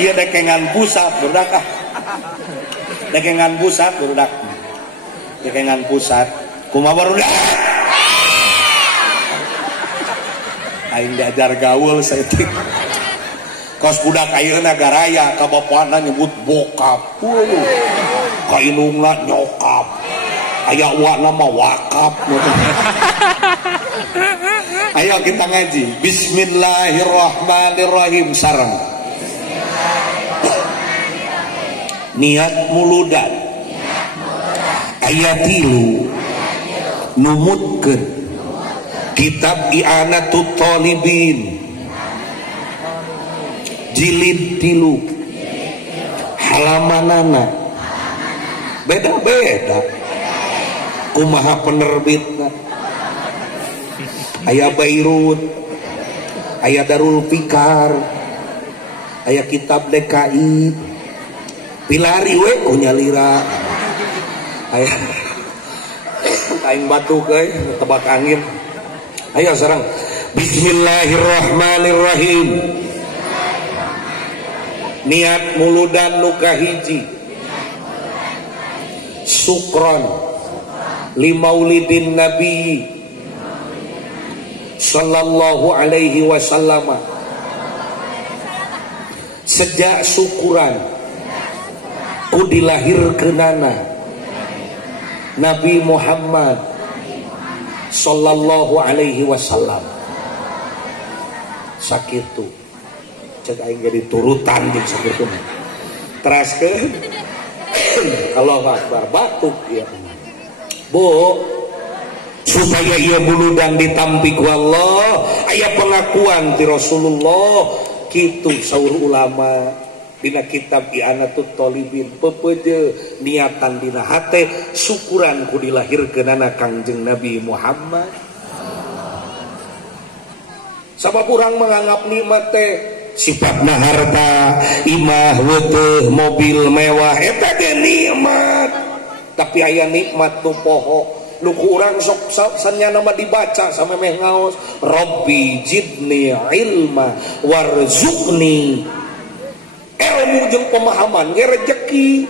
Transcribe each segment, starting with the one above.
iya dekengan pusat budak ah. Dekengan pusat budak. Dekengan pusat. Kumaha barudak? Aing diajar gaul saeutik. Kos budak ayeuna garaya ka bapana nyebut bokap. Ka indungna nyokap. Aya uwana mah wakap. Ayo kita ngaji. Bismillahirrahmanirrahim sareng. Niat muludan. Ayat 3 numutkeun kitab I'anatut Thalibin jilid 3 halamanana beda-beda kumaha penerbitna aya Bairut aya Darul Fikar aya kitab DKI pilari we kunyalira aya aing batuk euy tebak angin. Ayo sareng Bismillahirrahmanirrahim. Niat muludan nu kahiji syukron li maulidin nabi sallallahu alaihi wasallam. Sejak syukuran ku dilahirkeunana Nabi Muhammad sallallahu alaihi wasallam. Sakitu cek aing jadi turutan jeung sakitu. Teraskeun Allahu Akbar batuk ya. Bu supaya ieu buludan ditampi ku Allah aya pengakuan ti Rasulullah kitu saur ulama dina kitab I'anatut Thalibin pepeje niatan dina hate syukuran ku dilahirkeunana Kangjeng Nabi Muhammad. Sabab urang menganggap nikmat teh sifatna harta, imah, weuteuh, mobil mewah eta ge nikmat. Tapi aya nikmat nu poho nu ku urang sok sanyana mah dibaca samemeh ngaos Rabbi jidni ilma warzuqni. Ilmu jeung pemahaman ge rezeki.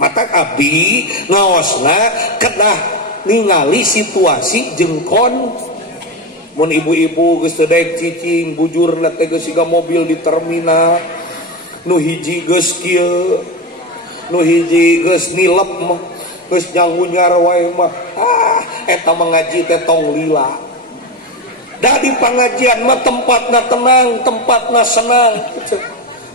Mata abdi ngaosna kedah ningali situasi jeung kon. Mun ibu-ibu geus teu daek cicing bujurna teh geus siga mobil di terminal. Nu hiji geus kieu, nu hiji geus nilep mah, geus nyangunyar wae mah. Eta mengaji teh tong lila. Da di pangajian mah tempatna tenang, tempatna senang.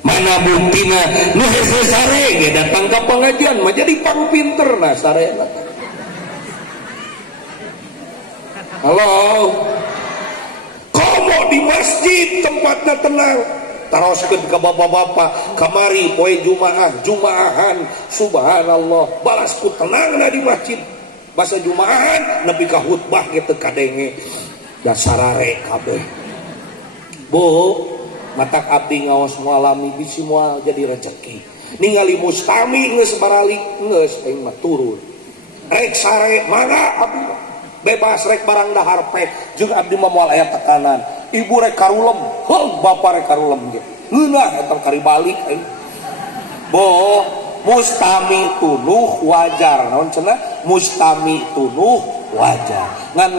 Mana buktina nu hese sare ge datang ka pengajian mah jadi pangpinterna sarena. Halo. Komo di masjid tempatna tenang. Taroskeun ka bapak-bapak kamari poe Jumaahan subhanallah balasku tenangna di masjid. Basa Jumaahan nepi ka khutbah ge teu kadenge. Da sarare kabeh. Bu matak abdi ngaos mualami bisi moal jadi rezeki. Ningali mustami geus baralik geus aing mah turun. Rek sare mangga abdi bebas rek barang dahar pe jeung abdi mah moal aya tekanan. Ibu rek karulem, heuh bapa rek karulem ge. Ngeunah eta kari balik aing. Bo mustami tunuh wajar. Naon cenah? Mustami tunuh wajar. Ngan